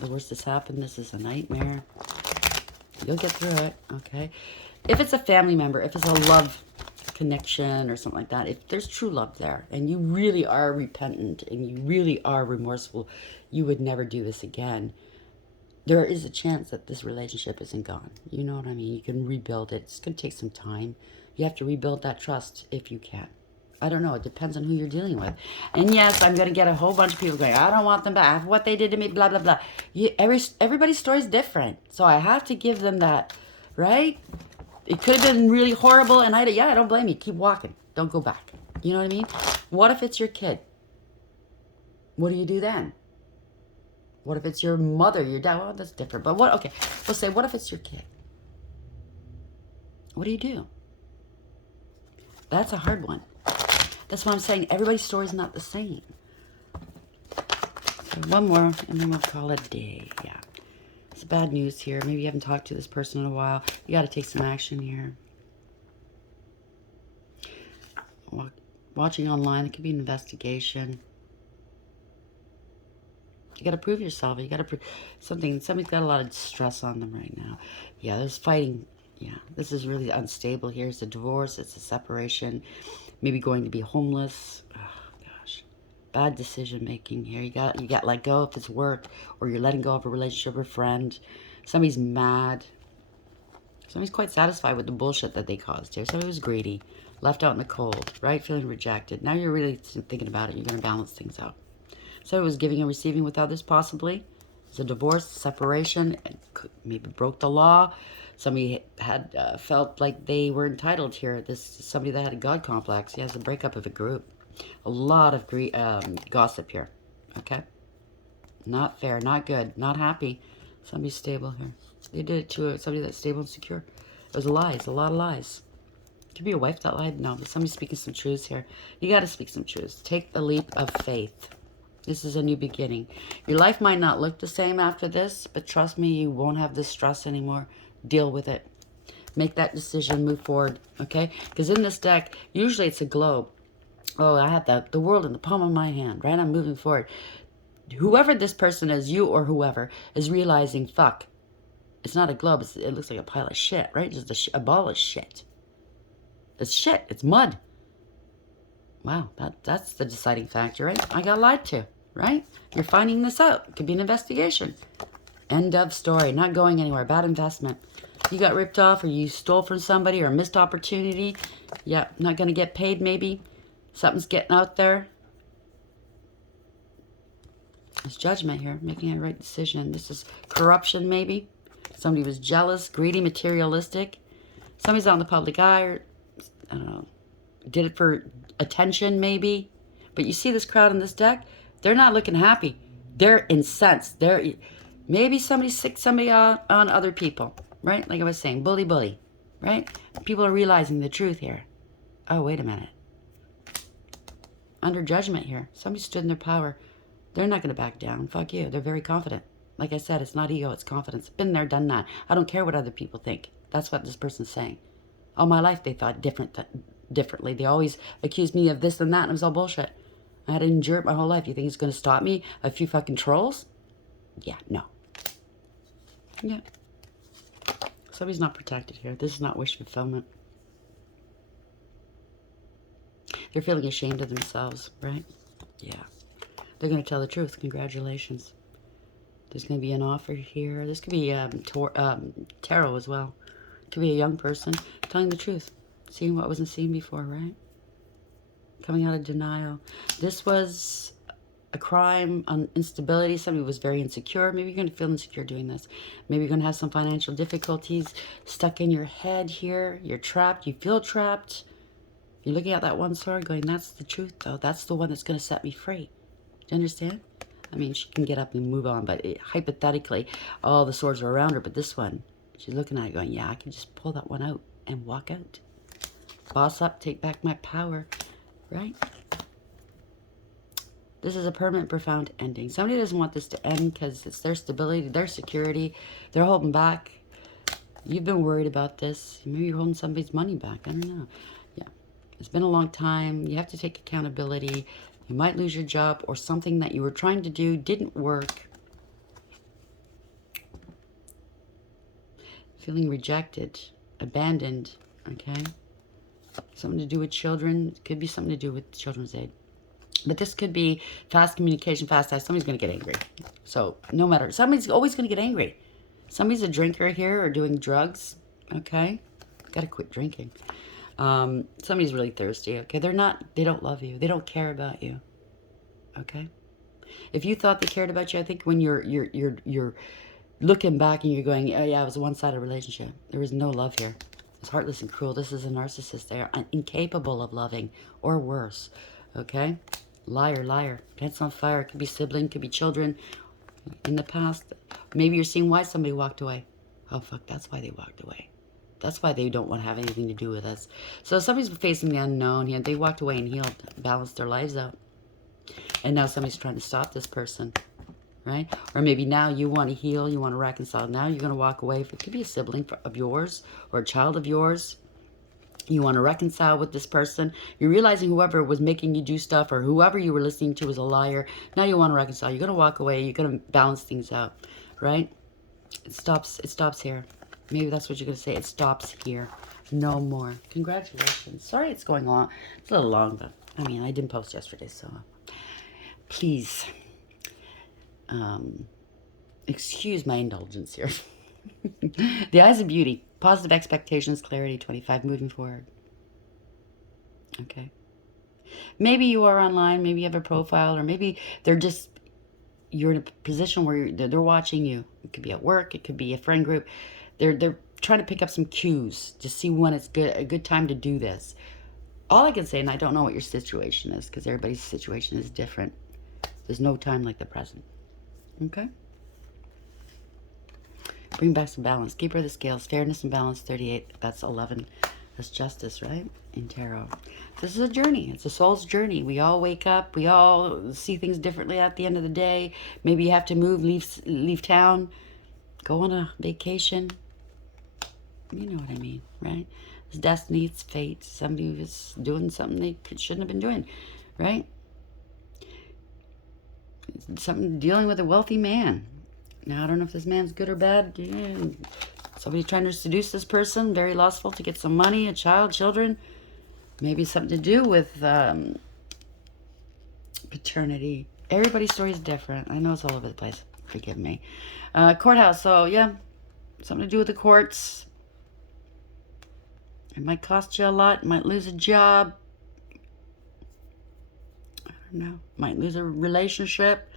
The worst has happened. This is a nightmare. You'll get through it. Okay? If it's a family member, if it's a love connection or something like that, if there's true love there and you really are repentant and you really are remorseful, you would never do this again, there is a chance that this relationship isn't gone. You know what I mean? You can rebuild it. It's going to take some time. You have to rebuild that trust if you can. I don't know. It depends on who you're dealing with. And yes, I'm going to get a whole bunch of people going, I don't want them back. What they did to me, blah, blah, blah. Everybody's story is different. So I have to give them that, right? It could have been really horrible, and I don't blame you. Keep walking. Don't go back. You know what I mean? What if it's your kid? What do you do then? What if it's your mother, your dad? Well, that's different. But what? Okay, we'll say, what if it's your kid? What do you do? That's a hard one. That's what I'm saying. Everybody's story is not the same. So one more, and then we'll call it a day. Yeah. It's bad news here. Maybe you haven't talked to this person in a while. You got to take some action here. Watching online, it could be an investigation. You got to prove yourself. You got to prove something. Somebody's got a lot of stress on them right now. Yeah, there's fighting. Yeah, this is really unstable here. It's a divorce. It's a separation. Maybe going to be homeless. Oh, gosh. Bad decision making here. You got let go if it's work, or you're letting go of a relationship or friend. Somebody's mad. Somebody's quite satisfied with the bullshit that they caused here. Somebody was greedy, left out in the cold, right? Feeling rejected. Now you're really thinking about it. You're going to balance things out. So it was giving and receiving with others, possibly. It's a divorce, separation, maybe broke the law. Somebody had felt like they were entitled here. This is somebody that had a God complex. He has a breakup of a group. A lot of gossip here. Okay? Not fair, not good, not happy. Somebody's stable here. They did it to somebody that's stable and secure. It was lies, a lot of lies. Could be a wife that lied. No, but somebody's speaking some truths here. You got to speak some truths. Take the leap of faith. This is a new beginning. Your life might not look the same after this, but trust me, you won't have this stress anymore. Deal with it. Make that decision, move forward, okay? Because in this deck, usually it's a globe. Oh, I have the world in the palm of my hand, right? I'm moving forward. Whoever this person is, you or whoever, is realizing, fuck, it's not a globe. It looks like a pile of shit, right? Just a ball of shit. It's shit. It's mud. Wow, that's the deciding factor, right? I got lied to, right? You're finding this out. It could be an investigation. End of story. Not going anywhere. Bad investment. You got ripped off, or you stole from somebody, or missed opportunity. Yeah, not going to get paid maybe. Something's getting out there. There's judgment here. Making a right decision. This is corruption maybe. Somebody was jealous, greedy, materialistic. Somebody's out in the public eye, or I don't know, did it for attention maybe. But you see this crowd in this deck, they're not looking happy. They're incensed. Maybe somebody sick somebody on other people, right? Like I was saying, bully, right? People are realizing the truth here. Oh, wait a minute. Under judgment here. Somebody stood in their power. They're not going to back down. Fuck you. They're very confident. Like I said, it's not ego, it's confidence. Been there, done that. I don't care what other people think. That's what this person's saying. All my life they thought differently. They always accused me of this and that, and it was all bullshit. I had to endure it my whole life. You think it's going to stop me? A few fucking trolls? Yeah, no. Yeah. Somebody's not protected here. This is not wish fulfillment. They're feeling ashamed of themselves, right? Yeah. They're going to tell the truth. Congratulations. There's going to be an offer here. This could be tarot as well. Could be a young person telling the truth. Seeing what wasn't seen before, right? Coming out of denial. This was a crime on instability. Somebody was very insecure. Maybe you're going to feel insecure doing this. Maybe you're going to have some financial difficulties stuck in your head here. You're trapped. You feel trapped. You're looking at that one sword going, that's the truth, though. That's the one that's going to set me free. Do you understand? I mean, she can get up and move on, but hypothetically, all the swords are around her. But this one, she's looking at it going, yeah, I can just pull that one out and walk out. Boss up, take back my power, right? This is a permanent, profound ending. Somebody doesn't want this to end because it's their stability, their security. They're holding back. You've been worried about this. Maybe you're holding somebody's money back. I don't know. Yeah. It's been a long time. You have to take accountability. You might lose your job, or something that you were trying to do didn't work. Feeling rejected, abandoned, okay? Something to do with children. It could be something to do with children's aid. But this could be fast communication, fast eyes. Somebody's going to get angry. So no matter, somebody's always going to get angry. Somebody's a drinker here or doing drugs, okay? Got to quit drinking. Somebody's really thirsty, okay? They don't love you. They don't care about you, okay? If you thought they cared about you, I think when you're looking back and you're going, oh yeah, it was a one-sided relationship. There was no love here. It's heartless and cruel. This is a narcissist. They are incapable of loving, or worse, okay? Liar, liar. Pants on fire. It could be sibling, could be children. In the past, maybe you're seeing why somebody walked away. Oh, fuck, that's why they walked away. That's why they don't want to have anything to do with us. So somebody's facing the unknown here. They walked away and healed, balanced their lives out. And now somebody's trying to stop this person, right? Or maybe now you want to heal, you want to reconcile. Now you're going to walk away. It could be a sibling of yours or a child of yours. You want to reconcile with this person. You're realizing whoever was making you do stuff, or whoever you were listening to was a liar. Now you want to reconcile. You're going to walk away. You're going to balance things out, right? It stops here. Maybe that's what you're going to say. It stops here. No more. Congratulations. Sorry it's going long. It's a little long, but I mean, I didn't post yesterday, so Please, excuse my indulgence here. The eyes of beauty, positive expectations, clarity, 25, moving forward. Okay. Maybe you are online, maybe you have a profile, or maybe you're in a position where they're watching you. It could be at work, it could be a friend group. They're trying to pick up some cues to see when it's a good time to do this. All I can say, and I don't know what your situation is, because everybody's situation is different. There's no time like the present. Okay? Bring back some balance. Keeper of the scales. Fairness and balance, 38. That's 11. That's justice, right? In tarot. This is a journey. It's a soul's journey. We all wake up. We all see things differently at the end of the day. Maybe you have to move, leave town, go on a vacation. You know what I mean, right? It's destiny, it's fate. Somebody was doing something they shouldn't have been doing, right? Something dealing with a wealthy man. Now, I don't know if this man's good or bad. Yeah. Somebody trying to seduce this person, very lustful to get some money, a child, children. Maybe something to do with paternity. Everybody's story is different. I know it's all over the place. Forgive me. Courthouse. So, yeah, something to do with the courts. It might cost you a lot. Might lose a job. I don't know. Might lose a relationship.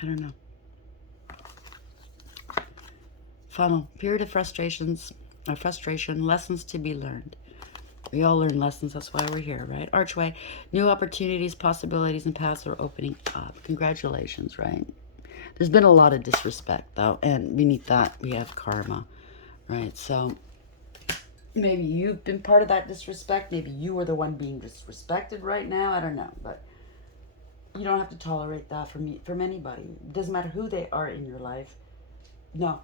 I don't know. Funnel. Period of frustrations. Or frustration. Lessons to be learned. We all learn lessons. That's why we're here, right? Archway. New opportunities, possibilities, and paths are opening up. Congratulations, right? There's been a lot of disrespect, though. And beneath that, we have karma, right? So maybe you've been part of that disrespect. Maybe you are the one being disrespected right now. I don't know. But you don't have to tolerate that from anybody. It doesn't matter who they are in your life. No.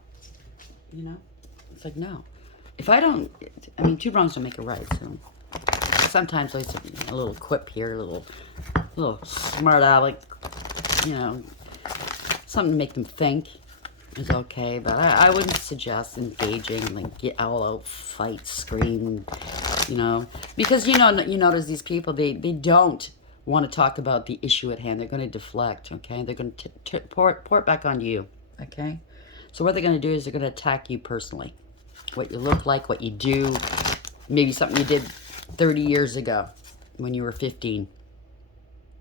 You know? It's like, no. If I don't... I mean, two wrongs don't make a right, so... Sometimes there's a little quip here, a little smart aleck, you know... Something to make them think is okay, but I wouldn't suggest engaging, like, get all out, fight, scream, you know. Because, you notice these people, they don't want to talk about the issue at hand. They're going to deflect, okay? They're going to pour it back on you, okay? So what they're going to do is they're going to attack you personally. What you look like, what you do, maybe something you did 30 years ago when you were 15.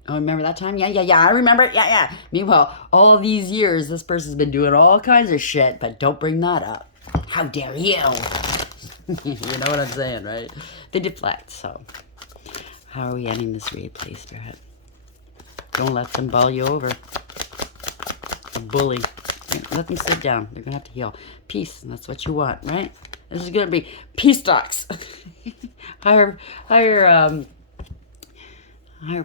Oh, remember that time? Yeah, I remember it. Yeah. Meanwhile, all these years, this person's been doing all kinds of shit, but don't bring that up. How dare you? You know what I'm saying, right? They deflect, so. How are we ending this read, please, Spirit? Don't let them bowl you over. A bully. Let them sit down. They're going to have to heal. Peace, and that's what you want, right? This is going to be peace talks. Higher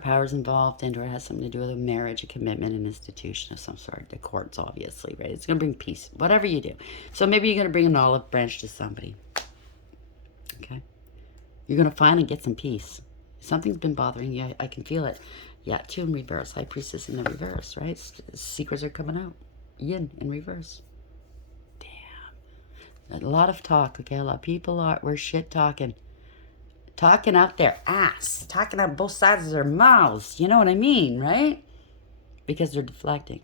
powers involved, and or it has something to do with a marriage, a commitment, an institution of some sort. The courts, obviously, right? It's going to bring peace, whatever you do. So maybe you're going to bring an olive branch to somebody. Okay? You're going to finally get some peace. Something's been bothering you. I can feel it. Yeah, 2 in reverse. High priestess in the reverse, right? Secrets are coming out. Yin in reverse. Damn. A lot of talk, okay? A lot of people we're shit talking. Talking out their ass. Talking out both sides of their mouths. You know what I mean, right? Because they're deflecting.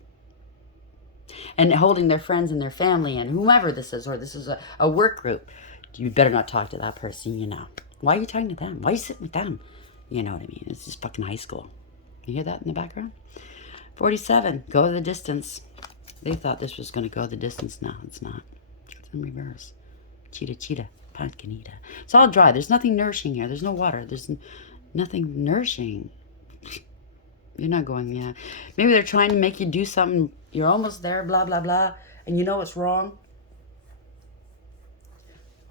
And holding their friends and their family and whomever this is, or this is a work group. You better not talk to that person, you know. Why are you talking to them? Why are you sitting with them? You know what I mean? It's just fucking high school. You hear that in the background? 47. Go the distance. They thought this was going to go the distance. No, it's not. It's in reverse. Cheetah. Pancanita. It's all dry. There's nothing nourishing here. There's no water. There's nothing nourishing. You're not going, yeah. Maybe they're trying to make you do something. You're almost there, blah, blah, blah. And you know it's wrong.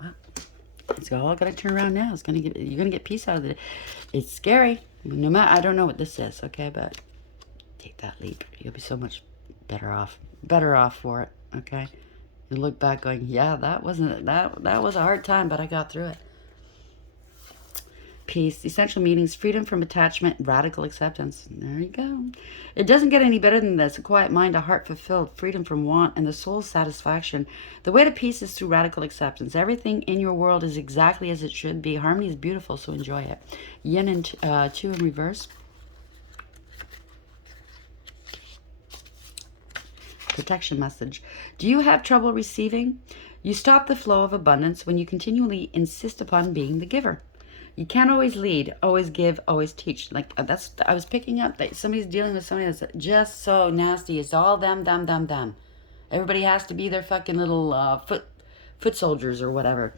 Well, it's all got to turn around now. You're going to get peace out of it. It's scary. No matter, I don't know what this is, okay? But take that leap. You'll be so much better off for it, okay? You look back going, yeah, that was a hard time, but I got through it. peace, essential meanings, freedom from attachment, radical acceptance. There you go. It doesn't get any better than this. A quiet mind, a heart fulfilled, freedom from want, and the soul's satisfaction. The way to peace is through radical acceptance. Everything in your world is exactly as it should be. Harmony is beautiful, so enjoy it. Yin and 2 in reverse. Protection message. Do you have trouble receiving? You stop the flow of abundance when you continually insist upon being the giver. You can't always lead, always give, always teach. Like I was picking up that somebody's dealing with somebody that's just so nasty. It's all them. Everybody has to be their fucking little foot soldiers or whatever.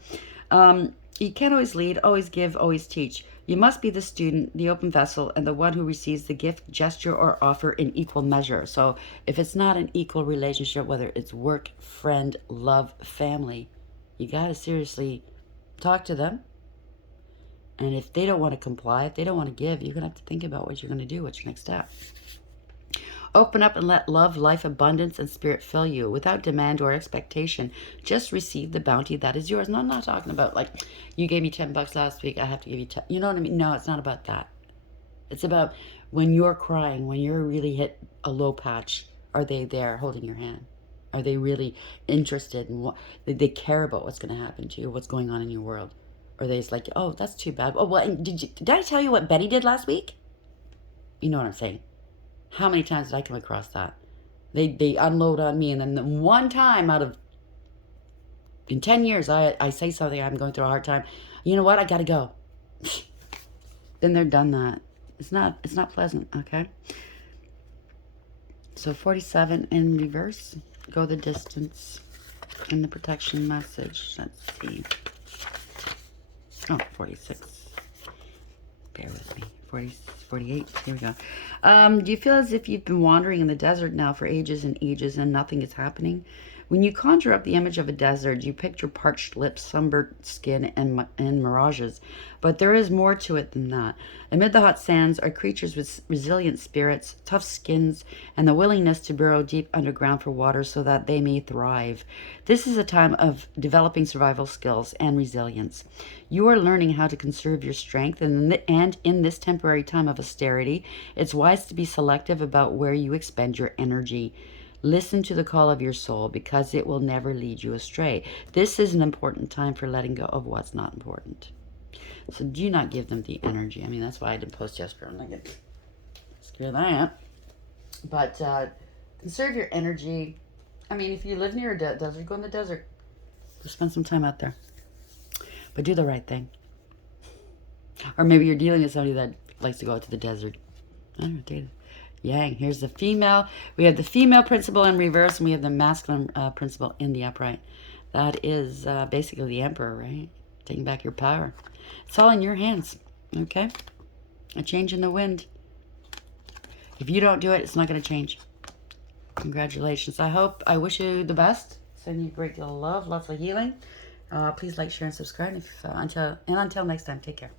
You can't always lead, always give, always teach. You must be the student, the open vessel, and the one who receives the gift, gesture, or offer in equal measure. So if it's not an equal relationship, whether it's work, friend, love, family, you got to seriously talk to them. And if they don't want to comply, if they don't want to give, you're going to have to think about what you're going to do. What's your next step? Open up and let love, life, abundance, and spirit fill you without demand or expectation. Just receive the bounty that is yours. And I'm not talking about like, you gave me $10 last week, I have to give you 10. You know what I mean? No, it's not about that. It's about when you're crying, when you're really hit a low patch, are they there holding your hand? Are they really interested in what they care about what's going to happen to you, what's going on in your world? Or are they just like, oh, that's too bad. Oh, well, did I tell you what Betty did last week? You know what I'm saying? How many times did I come across that? They unload on me, and then the one time out of in 10 years, I say something, I'm going through a hard time. You know what? I gotta go. Then they're done that. It's not pleasant, okay? So 47 in reverse. Go the distance in the protection message. Let's see. Oh, 46. Bear with me. 48. Here we go. Do you feel as if you've been wandering in the desert now for ages and ages and nothing is happening? When you conjure up the image of a desert, you picture parched lips, sunburnt skin, and mirages. But there is more to it than that. Amid the hot sands are creatures with resilient spirits, tough skins, and the willingness to burrow deep underground for water so that they may thrive. This is a time of developing survival skills and resilience. You are learning how to conserve your strength, and in this temporary time of austerity, it's wise to be selective about where you expend your energy. Listen to the call of your soul because it will never lead you astray. This is an important time for letting go of what's not important. So do not give them the energy. I mean, that's why I didn't post yesterday. I'm like, screw that. But conserve your energy. I mean, if you live near a desert, go in the desert. Go spend some time out there. But do the right thing. Or maybe you're dealing with somebody that likes to go out to the desert. I don't know, David. Yang. Here's the female. We have the female principle in reverse, and we have the masculine principle in the upright. That is basically the emperor, right? Taking back your power. It's all in your hands, okay? A change in the wind. If you don't do it, it's not going to change. Congratulations. I wish you the best. Send you a great deal of love, lots of healing. Please like, share, and subscribe. Until next time, take care.